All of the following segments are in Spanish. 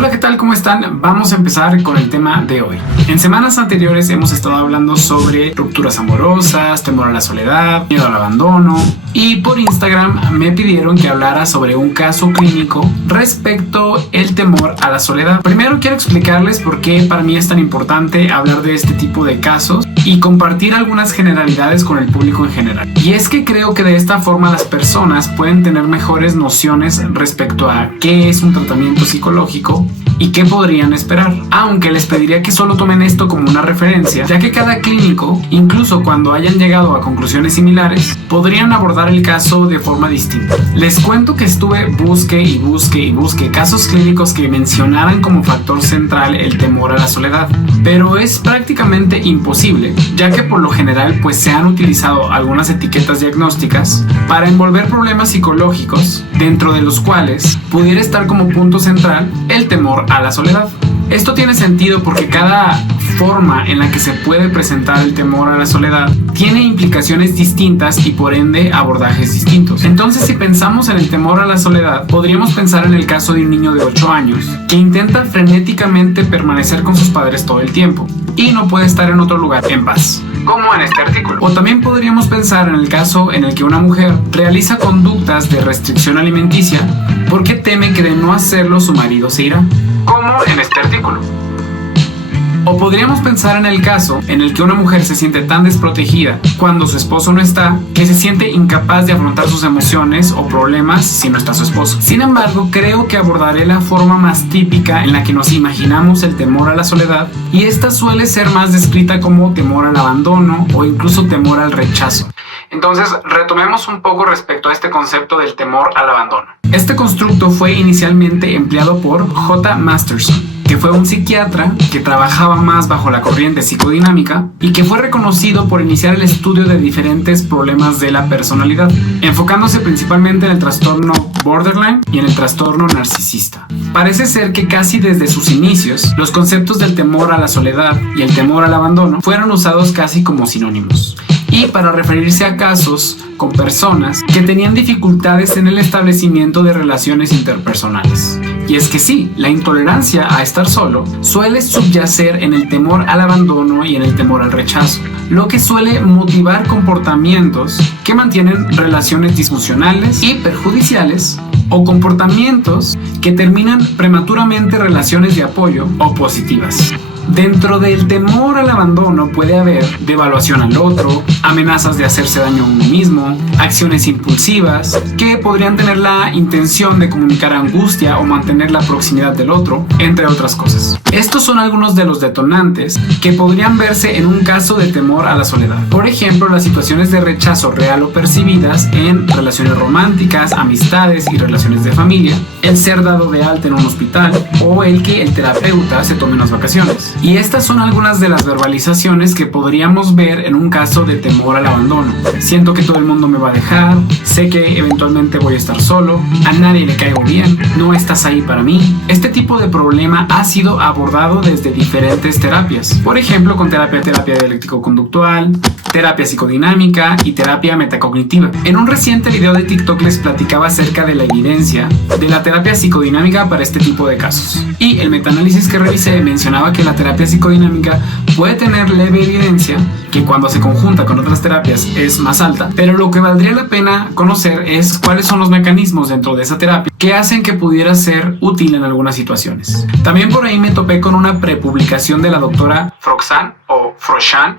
Hola, ¿qué tal? ¿Cómo están? Vamos a empezar con el tema de hoy. En semanas anteriores hemos estado hablando sobre rupturas amorosas, temor a la soledad, miedo al abandono, y por Instagram me pidieron que hablara sobre un caso clínico respecto el temor a la soledad. Primero quiero explicarles por qué para mí es tan importante hablar de este tipo de casos y compartir algunas generalidades con el público en general. Y es que creo que de esta forma las personas pueden tener mejores nociones respecto a qué es un tratamiento psicológico y qué podrían esperar. Aunque les pediría que solo tomen esto como una referencia, ya que cada clínico, incluso cuando hayan llegado a conclusiones similares, podrían abordar el caso de forma distinta. Les cuento que estuve busque casos clínicos que mencionaran como factor central el temor a la soledad, pero es prácticamente imposible, ya que por lo general pues se han utilizado algunas etiquetas diagnósticas para envolver problemas psicológicos, dentro de los cuales pudiera estar como punto central el temor a la soledad. Esto tiene sentido porque cada forma en la que se puede presentar el temor a la soledad tiene implicaciones distintas y por ende abordajes distintos. Entonces, si pensamos en el temor a la soledad, podríamos pensar en el caso de un niño de 8 años que intenta frenéticamente permanecer con sus padres todo el tiempo y no puede estar en otro lugar en paz, como en este artículo. O también podríamos pensar en el caso en el que una mujer realiza conductas de restricción alimenticia porque teme que de no hacerlo su marido se irá, como en este artículo. O podríamos pensar en el caso en el que una mujer se siente tan desprotegida cuando su esposo no está, que se siente incapaz de afrontar sus emociones o problemas si no está su esposo. Sin embargo, creo que abordaré la forma más típica en la que nos imaginamos el temor a la soledad, y esta suele ser más descrita como temor al abandono o incluso temor al rechazo. Entonces, retomemos un poco respecto a este concepto del temor al abandono. Este constructo fue inicialmente empleado por J. Masterson, que fue un psiquiatra que trabajaba más bajo la corriente psicodinámica y que fue reconocido por iniciar el estudio de diferentes problemas de la personalidad, enfocándose principalmente en el trastorno borderline y en el trastorno narcisista. Parece ser que casi desde sus inicios, los conceptos del temor a la soledad y el temor al abandono fueron usados casi como sinónimos, y para referirse a casos con personas que tenían dificultades en el establecimiento de relaciones interpersonales. Y es que sí, la intolerancia a estar solo suele subyacer en el temor al abandono y en el temor al rechazo, lo que suele motivar comportamientos que mantienen relaciones disfuncionales y perjudiciales, o comportamientos que terminan prematuramente relaciones de apoyo o positivas. Dentro del temor al abandono puede haber devaluación al otro, amenazas de hacerse daño a uno mismo, acciones impulsivas que podrían tener la intención de comunicar angustia o mantener la proximidad del otro, entre otras cosas. Estos son algunos de los detonantes que podrían verse en un caso de temor a la soledad. Por ejemplo, las situaciones de rechazo real o percibidas en relaciones románticas, amistades y relaciones de familia, el ser dado de alta en un hospital o el que el terapeuta se tome unas vacaciones. Y estas son algunas de las verbalizaciones que podríamos ver en un caso de temor al abandono. Siento que todo el mundo me va a dejar, sé que eventualmente voy a estar solo, a nadie le caigo bien, no estás ahí para mí. Este tipo de problema ha sido abordado desde diferentes terapias. Por ejemplo, con terapia dialéctico-conductual, terapia psicodinámica y terapia metacognitiva. En un reciente video de TikTok les platicaba acerca de la evidencia de la terapia psicodinámica para este tipo de casos. Y el metaanálisis que revisé mencionaba que la terapia psicodinámica puede tener leve evidencia, que cuando se conjunta con otras terapias es más alta, pero lo que valdría la pena conocer es cuáles son los mecanismos dentro de esa terapia que hacen que pudiera ser útil en algunas situaciones. También por ahí me topé con una prepublicación de la doctora Froxan o Frochan,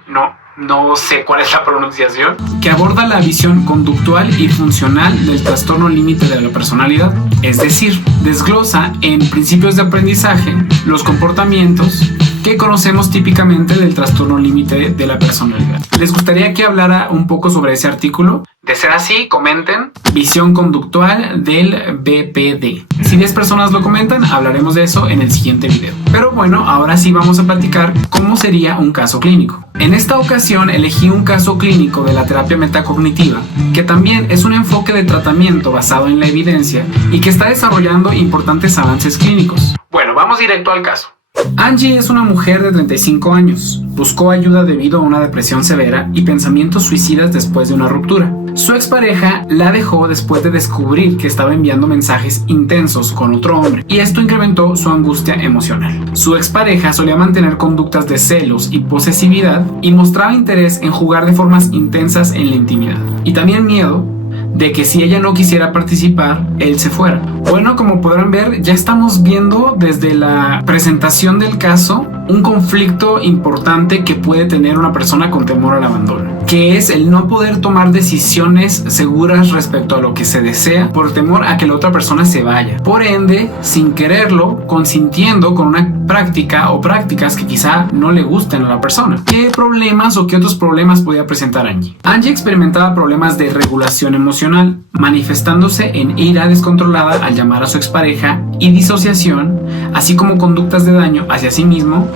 no sé cuál es la pronunciación, que aborda la visión conductual y funcional del trastorno límite de la personalidad, es decir, desglosa en principios de aprendizaje los comportamientos que conocemos típicamente del trastorno límite de la personalidad. ¿Les gustaría que hablara un poco sobre ese artículo? De ser así, comenten visión conductual del BPD. Si 10 personas lo comentan, hablaremos de eso en el siguiente video. Pero bueno, ahora sí vamos a platicar cómo sería un caso clínico. En esta ocasión elegí un caso clínico de la terapia metacognitiva, que también es un enfoque de tratamiento basado en la evidencia y que está desarrollando importantes avances clínicos. Bueno, vamos directo al caso. Angie es una mujer de 35 años. Buscó ayuda debido a una depresión severa y pensamientos suicidas después de una ruptura. Su expareja la dejó después de descubrir que estaba enviando mensajes intensos con otro hombre, y esto incrementó su angustia emocional. Su expareja solía mantener conductas de celos y posesividad y mostraba interés en jugar de formas intensas en la intimidad, y también miedo de que si ella no quisiera participar, él se fuera. Bueno, como podrán ver, ya estamos viendo desde la presentación del caso un conflicto importante que puede tener una persona con temor al abandono, que es el no poder tomar decisiones seguras respecto a lo que se desea por temor a que la otra persona se vaya. Por ende, sin quererlo, consintiendo con una práctica o prácticas que quizá no le gusten a la persona. ¿Qué problemas o qué otros problemas podía presentar Angie? Angie experimentaba problemas de regulación emocional, manifestándose en ira descontrolada al llamar a su expareja y disociación, así como conductas de daño hacia sí mismo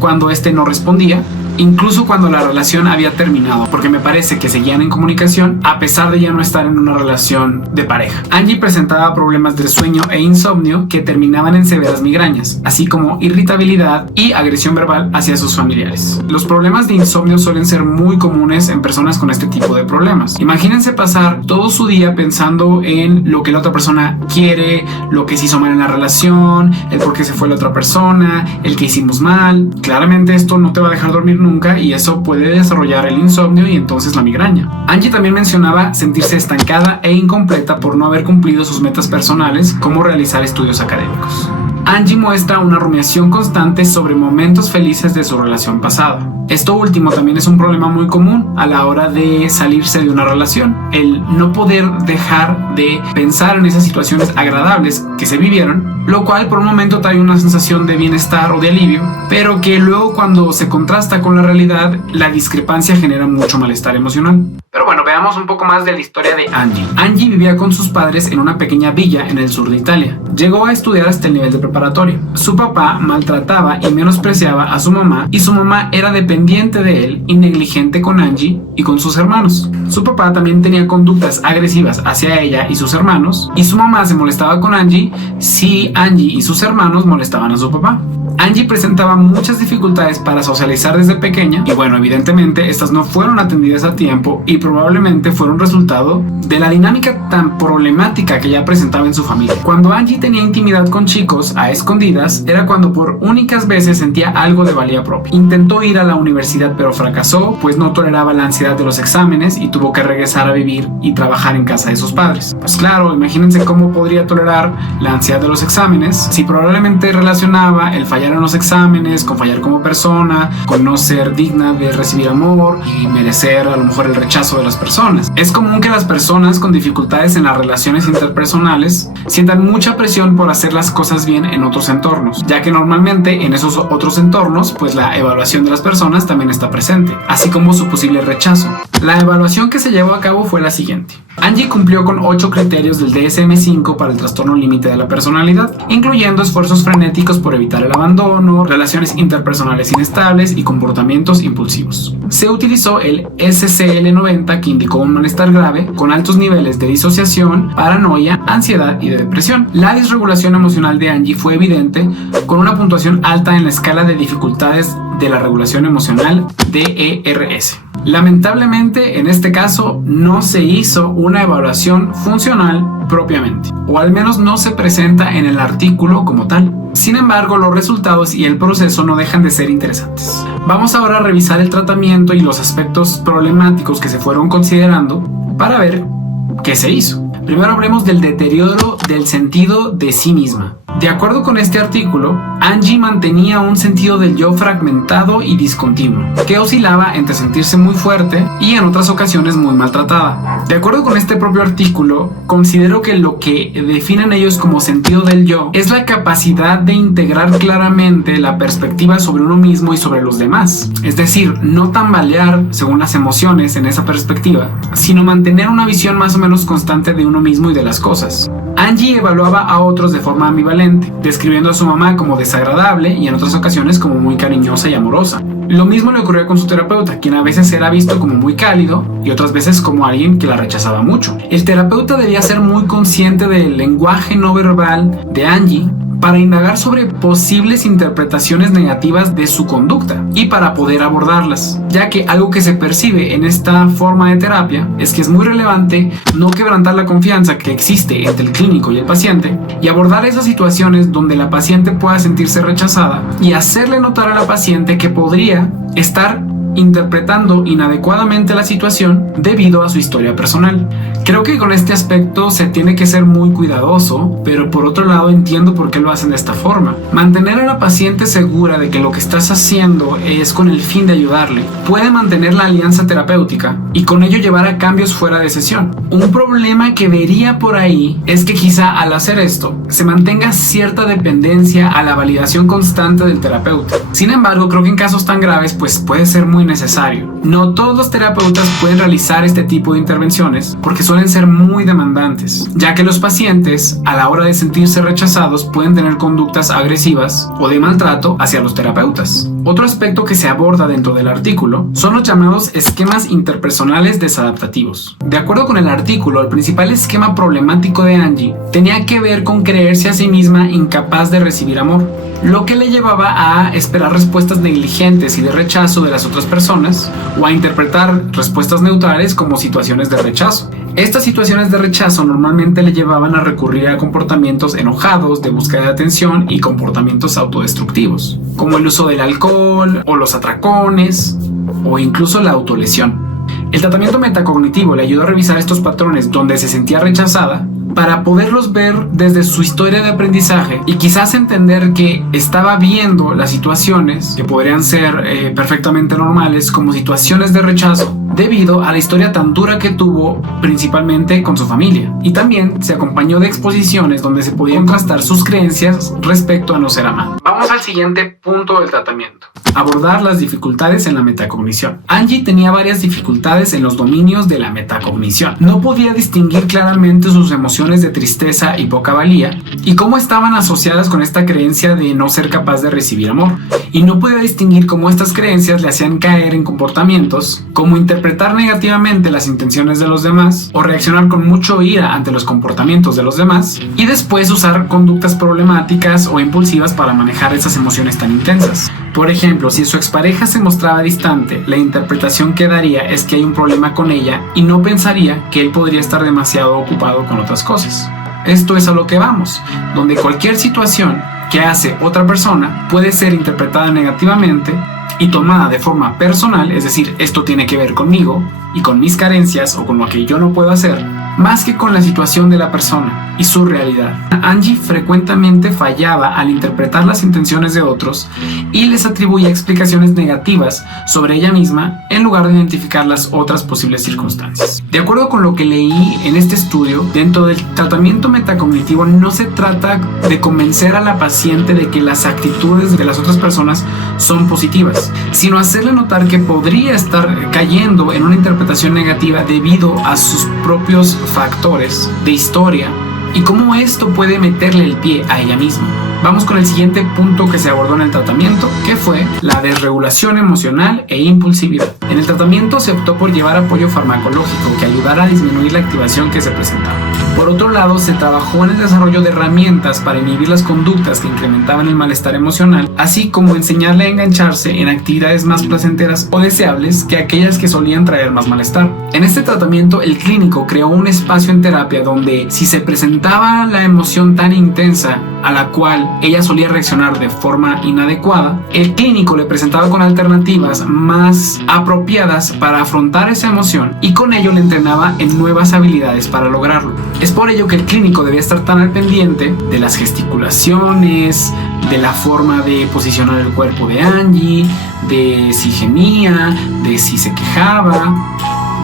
cuando éste no respondía, incluso cuando la relación había terminado, porque me parece que seguían en comunicación a pesar de ya no estar en una relación de pareja. Angie presentaba problemas de sueño e insomnio que terminaban en severas migrañas, así como irritabilidad y agresión verbal hacia sus familiares. Los problemas de insomnio suelen ser muy comunes en personas con este tipo de problemas. Imagínense pasar todo su día pensando en lo que la otra persona quiere, lo que se hizo mal en la relación, el por qué se fue la otra persona, el que hicimos mal. Claramente esto no te va a dejar dormir nunca y eso puede desarrollar el insomnio y entonces la migraña. Angie también mencionaba sentirse estancada e incompleta por no haber cumplido sus metas personales, como realizar estudios académicos. Angie muestra una rumiación constante sobre momentos felices de su relación pasada. Esto último también es un problema muy común a la hora de salirse de una relación, el no poder dejar de pensar en esas situaciones agradables que se vivieron, lo cual por un momento trae una sensación de bienestar o de alivio, pero que luego cuando se contrasta con la realidad, la discrepancia genera mucho malestar emocional. Pero bueno, veamos un poco más de la historia de Angie. Angie vivía con sus padres en una pequeña villa en el sur de Italia. Llegó a estudiar hasta el nivel de preparatoria. Su papá maltrataba y menospreciaba a su mamá y su mamá era dependiente de él y negligente con Angie y con sus hermanos. Su papá también tenía conductas agresivas hacia ella y sus hermanos, y su mamá se molestaba con Angie si Angie y sus hermanos molestaban a su papá. Angie presentaba muchas dificultades para socializar desde pequeña y bueno, evidentemente estas no fueron atendidas a tiempo y probablemente fueron resultado de la dinámica tan problemática que ya presentaba en su familia. Cuando Angie tenía intimidad con chicos a escondidas era cuando por únicas veces sentía algo de valía propia. Intentó ir a la universidad pero fracasó, pues no toleraba la ansiedad de los exámenes y tuvo que regresar a vivir y trabajar en casa de sus padres. Pues claro, imagínense cómo podría tolerar la ansiedad de los exámenes si probablemente relacionaba el fallar en los exámenes con fallar como persona, con no ser digna de recibir amor y merecer a lo mejor el rechazo de las personas. Es común que las personas con dificultades en las relaciones interpersonales sientan mucha presión por hacer las cosas bien en otros entornos, ya que normalmente en esos otros entornos pues la evaluación de las personas también está presente, así como su posible rechazo. La evaluación que se llevó a cabo fue la siguiente. Angie cumplió con 8 criterios del DSM-5 para el trastorno límite de la personalidad, incluyendo esfuerzos frenéticos por evitar el abandono, relaciones interpersonales inestables y comportamientos impulsivos. Se utilizó el SCL-90, que indicó un malestar grave con altos niveles de disociación, paranoia, ansiedad y de depresión. La disregulación emocional de Angie fue evidente, con una puntuación alta en la escala de dificultades de la regulación emocional DERS. Lamentablemente, en este caso, no se hizo una evaluación funcional propiamente, o al menos no se presenta en el artículo como tal. Sin embargo, los resultados y el proceso no dejan de ser interesantes. Vamos ahora a revisar el tratamiento y los aspectos problemáticos que se fueron considerando para ver qué se hizo. Primero hablemos del deterioro del sentido de sí misma. De acuerdo con este artículo, Angie mantenía un sentido del yo fragmentado y discontinuo, que oscilaba entre sentirse muy fuerte y en otras ocasiones muy maltratada. De acuerdo con este propio artículo, considero que lo que definen ellos como sentido del yo es la capacidad de integrar claramente la perspectiva sobre uno mismo y sobre los demás. Es decir, no tambalear según las emociones en esa perspectiva, sino mantener una visión más o menos constante de uno mismo y de las cosas. Angie evaluaba a otros de forma ambivalente, describiendo a su mamá como desagradable y en otras ocasiones como muy cariñosa y amorosa. Lo mismo le ocurrió con su terapeuta, quien a veces era visto como muy cálido y otras veces como alguien que la rechazaba mucho. El terapeuta debía ser muy consciente del lenguaje no verbal de Angie para indagar sobre posibles interpretaciones negativas de su conducta y para poder abordarlas, ya que algo que se percibe en esta forma de terapia es que es muy relevante no quebrantar la confianza que existe entre el clínico y el paciente y abordar esas situaciones donde la paciente pueda sentirse rechazada y hacerle notar a la paciente que podría estar interpretando inadecuadamente la situación debido a su historia personal. Creo que con este aspecto se tiene que ser muy cuidadoso, pero por otro lado entiendo por qué lo hacen de esta forma. Mantener a la paciente segura de que lo que estás haciendo es con el fin de ayudarle puede mantener la alianza terapéutica y con ello llevar a cambios fuera de sesión. Un problema que vería por ahí es que quizá al hacer esto se mantenga cierta dependencia a la validación constante del terapeuta. Sin embargo, creo que en casos tan graves pues puede ser muy necesario. No todos los terapeutas pueden realizar este tipo de intervenciones porque suelen ser muy demandantes, ya que los pacientes a la hora de sentirse rechazados pueden tener conductas agresivas o de maltrato hacia los terapeutas. Otro aspecto que se aborda dentro del artículo son los llamados esquemas interpersonales desadaptativos. De acuerdo con el artículo, el principal esquema problemático de Angie tenía que ver con creerse a sí misma incapaz de recibir amor, lo que le llevaba a esperar respuestas negligentes y de rechazo de las otras personas o a interpretar respuestas neutrales como situaciones de rechazo. Estas situaciones de rechazo normalmente le llevaban a recurrir a comportamientos enojados, de búsqueda de atención y comportamientos autodestructivos, como el uso del alcohol o los atracones o incluso la autolesión. El tratamiento metacognitivo le ayudó a revisar estos patrones donde se sentía rechazada para poderlos ver desde su historia de aprendizaje y quizás entender que estaba viendo las situaciones que podrían ser perfectamente normales como situaciones de rechazo debido a la historia tan dura que tuvo principalmente con su familia, y también se acompañó de exposiciones donde se podían contrastar sus creencias respecto a no ser amada. Vamos al siguiente punto del tratamiento: abordar las dificultades en la metacognición. Angie tenía varias dificultades en los dominios de la metacognición. No podía distinguir claramente sus emociones de tristeza y poca valía y cómo estaban asociadas con esta creencia de no ser capaz de recibir amor, y no podía distinguir cómo estas creencias le hacían caer en comportamientos como interpretar negativamente las intenciones de los demás o reaccionar con mucho ira ante los comportamientos de los demás y después usar conductas problemáticas o impulsivas para manejar esas emociones tan intensas. Por ejemplo, si su expareja se mostraba distante, la interpretación que daría es que hay un problema con ella y no pensaría que él podría estar demasiado ocupado con otras cosas. Esto es a lo que vamos, donde cualquier situación que hace otra persona puede ser interpretada negativamente y tomada de forma personal, es decir, esto tiene que ver conmigo y con mis carencias o con lo que yo no puedo hacer, más que con la situación de la persona y su realidad. Angie frecuentemente fallaba al interpretar las intenciones de otros y les atribuía explicaciones negativas sobre ella misma en lugar de identificar las otras posibles circunstancias. De acuerdo con lo que leí en este estudio, dentro del tratamiento metacognitivo no se trata de convencer a la paciente de que las actitudes de las otras personas son positivas, sino hacerle notar que podría estar cayendo en una interpretación negativa debido a sus propios factores de historia y cómo esto puede meterle el pie a ella misma. Vamos con el siguiente punto que se abordó en el tratamiento, que fue la desregulación emocional e impulsividad. En el tratamiento se optó por llevar apoyo farmacológico que ayudara a disminuir la activación que se presentaba. Por otro lado, se trabajó en el desarrollo de herramientas para inhibir las conductas que incrementaban el malestar emocional, así como enseñarle a engancharse en actividades más placenteras o deseables que aquellas que solían traer más malestar. En este tratamiento, el clínico creó un espacio en terapia donde, si se presentaba la emoción tan intensa a la cual ella solía reaccionar de forma inadecuada, el clínico le presentaba con alternativas más apropiadas para afrontar esa emoción y con ello le entrenaba en nuevas habilidades para lograrlo. Es por ello que el clínico debía estar tan al pendiente de las gesticulaciones, de la forma de posicionar el cuerpo de Angie, de si gemía, de si se quejaba,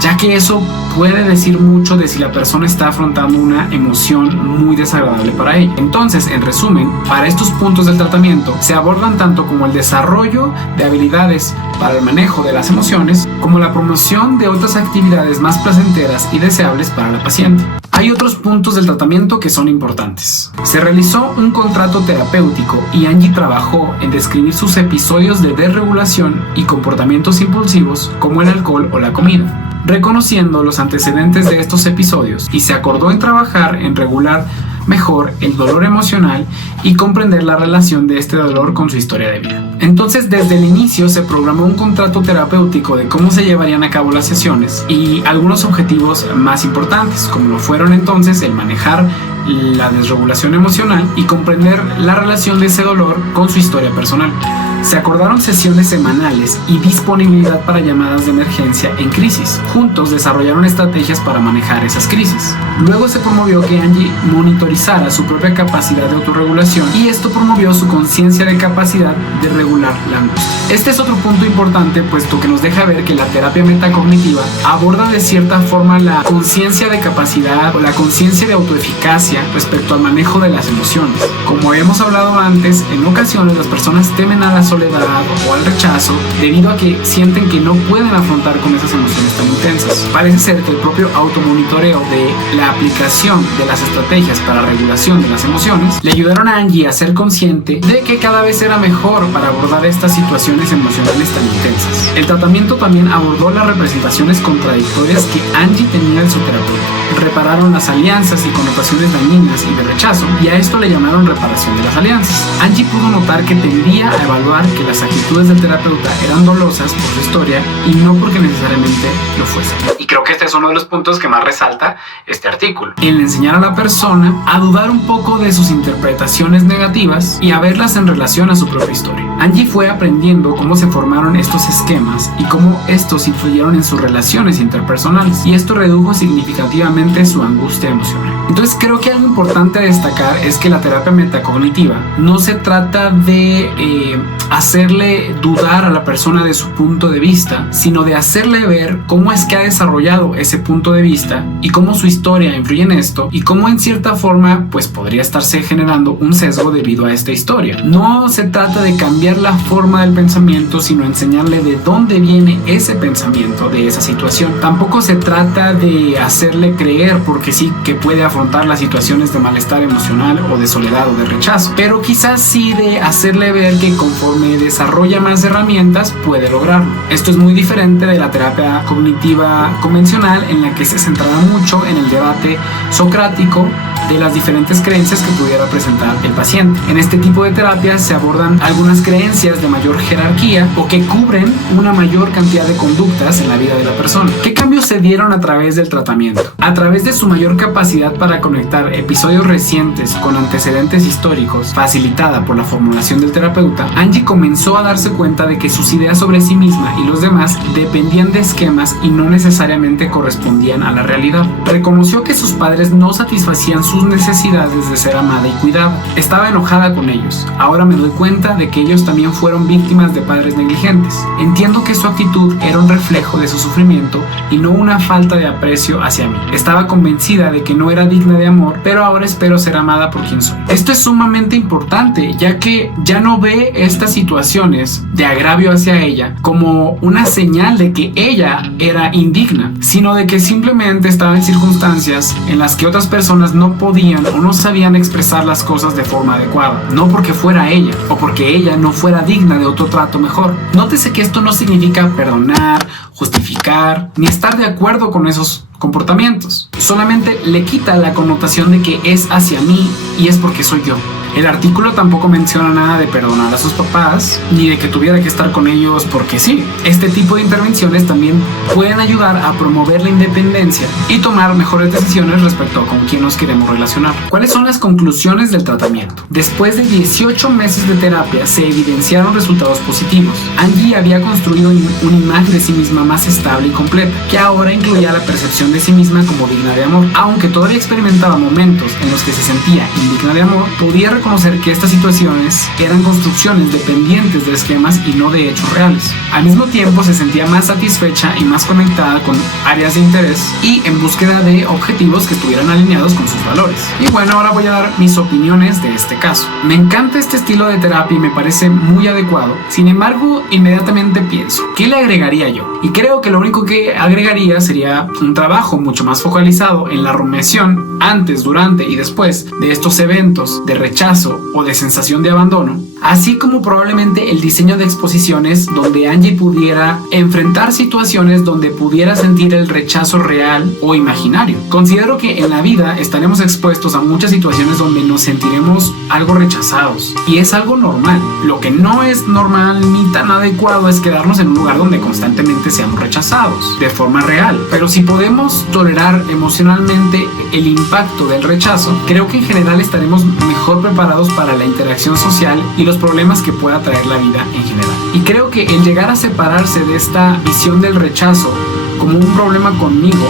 ya que eso puede decir mucho de si la persona está afrontando una emoción muy desagradable para ella. Entonces, en resumen, para estos puntos del tratamiento se abordan tanto como el desarrollo de habilidades para el manejo de las emociones, como la promoción de otras actividades más placenteras y deseables para la paciente. Hay otros puntos del tratamiento que son importantes. Se realizó un contrato terapéutico y Angie trabajó en describir sus episodios de desregulación y comportamientos impulsivos como el alcohol o la comida, reconociendo los antecedentes de estos episodios, y se acordó en trabajar en regular mejor el dolor emocional y comprender la relación de este dolor con su historia de vida. Entonces, desde el inicio se programó un contrato terapéutico de cómo se llevarían a cabo las sesiones y algunos objetivos más importantes, como lo fueron entonces el manejar la desregulación emocional y comprender la relación de ese dolor con su historia personal. Se acordaron sesiones semanales y disponibilidad para llamadas de emergencia en crisis. Juntos desarrollaron estrategias para manejar esas crisis. Luego se promovió que Angie monitorizara su propia capacidad de autorregulación y esto promovió su conciencia de capacidad de regular la angustia. Este es otro punto importante, puesto que nos deja ver que la terapia metacognitiva aborda de cierta forma la conciencia de capacidad o la conciencia de autoeficacia respecto al manejo de las emociones. Como hemos hablado antes, en ocasiones las personas temen a la soledad o al rechazo debido a que sienten que no pueden afrontar con esas emociones tan intensas. Parece ser que el propio automonitoreo de la aplicación de las estrategias para regulación de las emociones le ayudaron a Angie a ser consciente de que cada vez era mejor para abordar estas situaciones emocionales tan intensas. El tratamiento también abordó las representaciones contradictorias que Angie tenía de su terapeuta. Repararon las alianzas y connotaciones dañinas y de rechazo, y a esto le llamaron reparación de las alianzas. Angie pudo notar que tendía a evaluar que las actitudes del terapeuta eran dolosas por su historia y no porque necesariamente lo fuesen. Y creo que este es uno de los puntos que más resalta este artículo. El enseñar a la persona a dudar un poco de sus interpretaciones negativas y a verlas en relación a su propia historia. Angie fue aprendiendo cómo se formaron estos esquemas y cómo estos influyeron en sus relaciones interpersonales, y esto redujo significativamente su angustia emocional. Entonces creo que algo importante a destacar es que la terapia metacognitiva no se trata de hacerle dudar a la persona de su punto de vista, sino de hacerle ver cómo es que ha desarrollado ese punto de vista y cómo su historia influye en esto y cómo en cierta forma pues podría estarse generando un sesgo debido a esta historia. No se trata de cambiar la forma del pensamiento, sino enseñarle de dónde viene ese pensamiento de esa situación. Tampoco se trata de hacerle creer porque sí que puede afrontar las situaciones de malestar emocional o de soledad o de rechazo, pero quizás sí de hacerle ver que conforme desarrolla más herramientas puede lograrlo. Esto es muy diferente de la terapia cognitiva convencional, en la que se centraba mucho en el debate socrático de las diferentes creencias que pudiera presentar el paciente. En este tipo de terapias se abordan algunas creencias de mayor jerarquía o que cubren una mayor cantidad de conductas en la vida de la persona. ¿Qué cambios se dieron a través del tratamiento? A través de su mayor capacidad para conectar episodios recientes con antecedentes históricos, facilitada por la formulación del terapeuta, Angie comenzó a darse cuenta de que sus ideas sobre sí misma y los demás dependían de esquemas y no necesariamente correspondían a la realidad. Reconoció que sus padres no satisfacían sus necesidades de ser amada y cuidada. Estaba enojada con ellos. Ahora me doy cuenta de que ellos también fueron víctimas de padres negligentes. Entiendo que su actitud era un reflejo de su sufrimiento y no una falta de aprecio hacia mí. Estaba convencida de que no era digna de amor, pero ahora espero ser amada por quien soy. Esto es sumamente importante, ya que ya no ve estas situaciones de agravio hacia ella como una señal de que ella era indigna, sino de que simplemente estaba en circunstancias en las que otras personas no podían o no sabían expresar las cosas de forma adecuada, no porque fuera ella o porque ella no fuera digna de otro trato mejor. Nótese que esto no significa perdonar, justificar, ni estar de acuerdo con esos comportamientos. Solamente le quita la connotación de que es hacia mí y es porque soy yo. El artículo tampoco menciona nada de perdonar a sus papás, ni de que tuviera que estar con ellos porque sí. Este tipo de intervenciones también pueden ayudar a promover la independencia y tomar mejores decisiones respecto a con quién nos queremos relacionar. ¿Cuáles son las conclusiones del tratamiento? Después de 18 meses de terapia se evidenciaron resultados positivos. Angie había construido una imagen de sí misma más estable y completa, que ahora incluía la percepción de sí misma como digna de amor. Aunque todavía experimentaba momentos en los que se sentía indigna de amor, podía reconocer que estas situaciones eran construcciones dependientes de esquemas y no de hechos reales. Al mismo tiempo se sentía más satisfecha y más conectada con áreas de interés y en búsqueda de objetivos que estuvieran alineados con sus valores. Y bueno, ahora voy a dar mis opiniones de este caso. Me encanta este estilo de terapia y me parece muy adecuado. Sin embargo, inmediatamente pienso, ¿qué le agregaría yo? Y creo que lo único que agregaría sería un trabajo trabajo mucho más focalizado en la rumiación antes, durante y después de estos eventos de rechazo o de sensación de abandono, así como probablemente el diseño de exposiciones donde Angie pudiera enfrentar situaciones donde pudiera sentir el rechazo real o imaginario. Considero que en la vida estaremos expuestos a muchas situaciones donde nos sentiremos algo rechazados, y es algo normal. Lo que no es normal ni tan adecuado es quedarnos en un lugar donde constantemente seamos rechazados de forma real. Pero si podemos tolerar emocionalmente el impacto del rechazo, creo que en general estaremos mejor preparados para la interacción social y los problemas que pueda traer la vida en general. Y creo que el llegar a separarse de esta visión del rechazo como un problema conmigo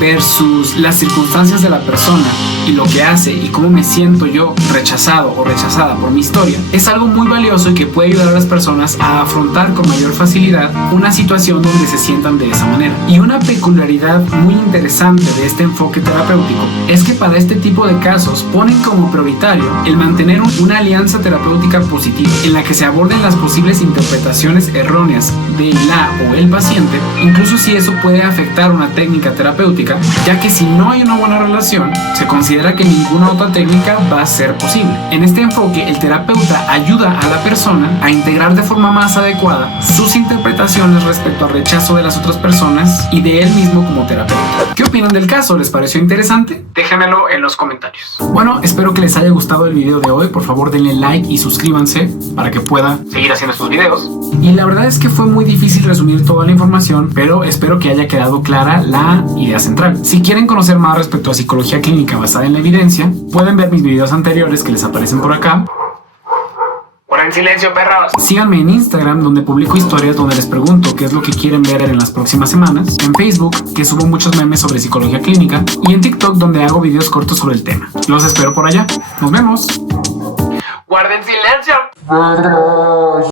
versus las circunstancias de la persona y lo que hace y cómo me siento yo rechazado o rechazada por mi historia, es algo muy valioso y que puede ayudar a las personas a afrontar con mayor facilidad una situación donde se sientan de esa manera. Y una peculiaridad muy interesante de este enfoque terapéutico es que para este tipo de casos ponen como prioritario el mantener una alianza terapéutica positiva en la que se aborden las posibles interpretaciones erróneas de la o el paciente, incluso si eso puede afectar una técnica terapéutica, ya que si no hay una buena relación, se considera que ninguna otra técnica va a ser posible. En este enfoque, el terapeuta ayuda a la persona a integrar de forma más adecuada sus interpretaciones respecto al rechazo de las otras personas y de él mismo como terapeuta. ¿Qué opinan del caso? ¿Les pareció interesante? Déjenmelo en los comentarios. Bueno, espero que les haya gustado el video de hoy. Por favor, denle like y suscríbanse para que pueda seguir haciendo estos videos. Y la verdad es que fue muy difícil resumir toda la información, pero espero que haya quedado clara la idea central. Si quieren conocer más respecto a psicología clínica basada en la evidencia, pueden ver mis videos anteriores que les aparecen por acá. En silencio, perros. Síganme en Instagram, donde publico historias donde les pregunto qué es lo que quieren ver en las próximas semanas, en Facebook, que subo muchos memes sobre psicología clínica, y en TikTok, donde hago videos cortos sobre el tema. Los espero por allá. Nos vemos. Guarden silencio.